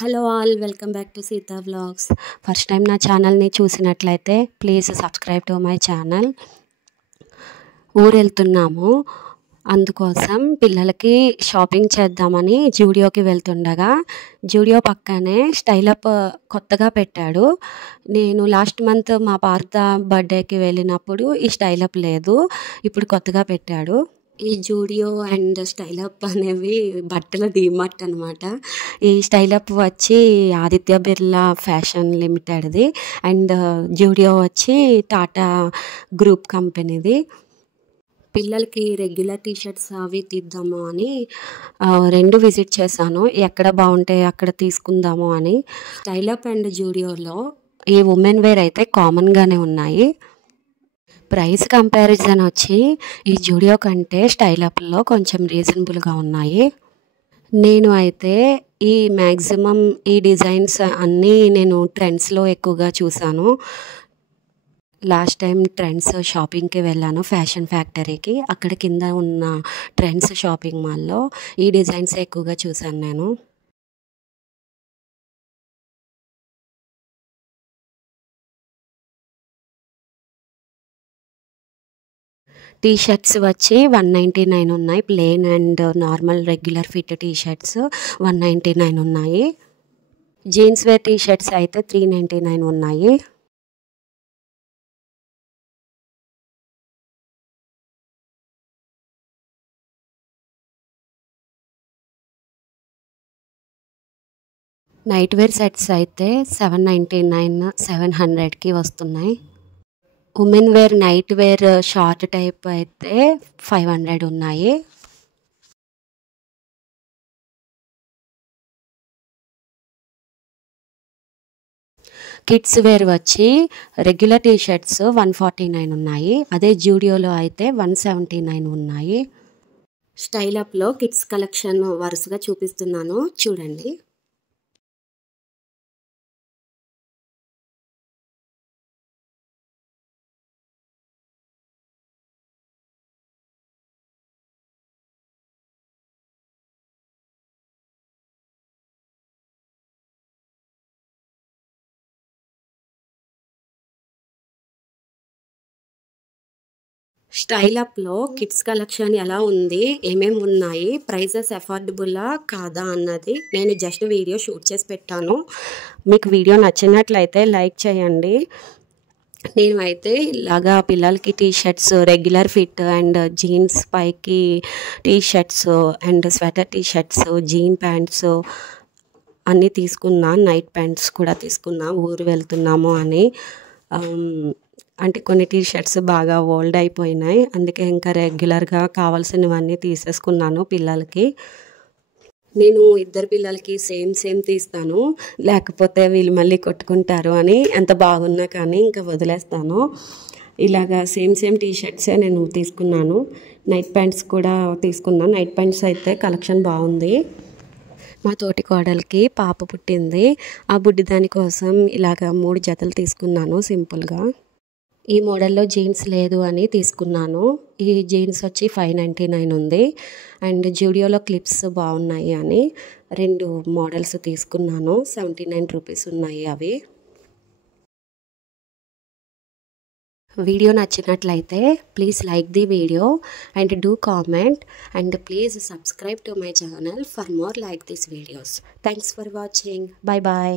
Hello all, welcome back to Sita vlogs. First time నా ఛానల్ని చూసినట్లయితే please subscribe to my channel. ఊరు వెళ్తున్నాము, అందుకోసం పిల్లలకి షాపింగ్ చేద్దామని జూడియోకి వెళ్తుండగా జూడియో పక్కనే స్టైలప్ కొత్తగా పెట్టాడు. నేను లాస్ట్ మంత్ మా పార్త బర్త్డేకి వెళ్ళినప్పుడు ఈ స్టైలప్ లేదు, ఇప్పుడు కొత్తగా పెట్టాడు. ఈ జూడియో అండ్ స్టైలప్ అనేవి బట్టల డీమార్ట్ అనమాట. ఈ స్టైలప్ వచ్చి ఆదిత్య బిర్లా ఫ్యాషన్ లిమిటెడ్ది అండ్ జూడియో వచ్చి టాటా గ్రూప్ కంపెనీది. పిల్లలకి రెగ్యులర్ టీషర్ట్స్ అవి తీద్దాము అని రెండు విజిట్ చేశాను. ఎక్కడ బాగుంటాయి అక్కడ తీసుకుందాము అని. స్టైలప్ అండ్ జూడియోలో ఈ ఉమెన్ వేర్ అయితే కామన్గానే ఉన్నాయి. ప్రైస్ కంపారిజన్ వచ్చి ఈ జూడియో కంటే స్టైలప్లో కొంచెం రీజనబుల్గా ఉన్నాయి. నేను అయితే ఈ మ్యాక్సిమం ఈ డిజైన్స్ అన్నీ నేను ట్రెండ్స్లో ఎక్కువగా చూశాను. లాస్ట్ టైం ట్రెండ్స్ షాపింగ్కి వెళ్ళాను, ఫ్యాషన్ ఫ్యాక్టరీకి. అక్కడ కింద ఉన్న ట్రెండ్స్ షాపింగ్ మాల్లో ఈ డిజైన్స్ ఎక్కువగా చూశాను నేను. టీ షర్ట్స్ వచ్చి 199 ఉన్నాయి. Plain and normal regular fit T shirts 199 ఉన్నాయి. జీన్స్ వేర్ టీ షర్ట్స్ అయితే 399 ఉన్నాయి. నైట్ వేర్ సెట్స్ అయితే 799 700కి వస్తున్నాయి. Women wear night wear short type అయితే 500 ఉన్నాయి. కిడ్స్ వేర్ వచ్చి రెగ్యులర్ టీ షర్ట్స్ 149 ఉన్నాయి. అదే జూడియోలో అయితే 179 ఉన్నాయి. స్టైలప్లో కిడ్స్ కలెక్షన్ వరుసగా చూపిస్తున్నాను, చూడండి. స్టైలప్లో కిడ్స్ కలెక్షన్ ఎలా ఉంది, ఏమేమి ఉన్నాయి, ప్రైజెస్ అఫోర్డబుల్లా కాదా అన్నది నేను జస్ట్ వీడియో షూట్ చేసి పెట్టాను. మీకు వీడియో నచ్చినట్లయితే లైక్ చేయండి. నేను అయితే ఇలాగా పిల్లలకి T shirts regular fit and jeans పైకి T shirts and sweater T shirts, jean pants అన్నీ తీసుకున్నా. నైట్ ప్యాంట్స్ కూడా తీసుకున్నా ఊరు వెళ్తున్నాము అని. అంటే కొన్ని టీ షర్ట్స్ బాగా ఓల్డ్ అయిపోయినాయి, అందుకే ఇంకా రెగ్యులర్గా కావాల్సినవన్నీ తీసేసుకున్నాను పిల్లలకి. నేను ఇద్దరు పిల్లలకి సేమ్ తీస్తాను, లేకపోతే వీళ్ళు మళ్ళీ కొట్టుకుంటారు అని. ఎంత బాగున్నా కానీ ఇంకా వదిలేస్తాను. ఇలాగా సేమ్ టీ షర్ట్సే నేను తీసుకున్నాను. నైట్ ప్యాంట్స్ కూడా తీసుకున్నాను. నైట్ ప్యాంట్స్ అయితే కలెక్షన్ బాగుంది. మా తోటి కోడలికి పాప పుట్టింది, ఆ బుడ్డి దానికోసం ఇలాగ 3 జతలు తీసుకున్నాను సింపుల్గా. ఈ మోడల్లో జీన్స్ లేదు అని తీసుకున్నాను. ఈ జీన్స్ వచ్చి 599 ఉంది. అండ్ జూడియోలో క్లిప్స్ బాగున్నాయి అని 2 మోడల్స్ తీసుకున్నాను. 79 రూపీస్ ఉన్నాయి అవి. వీడియో నచ్చినట్లయితే please like the video and do comment and please subscribe to my channel for more like this videos. Thanks for watching. Bye.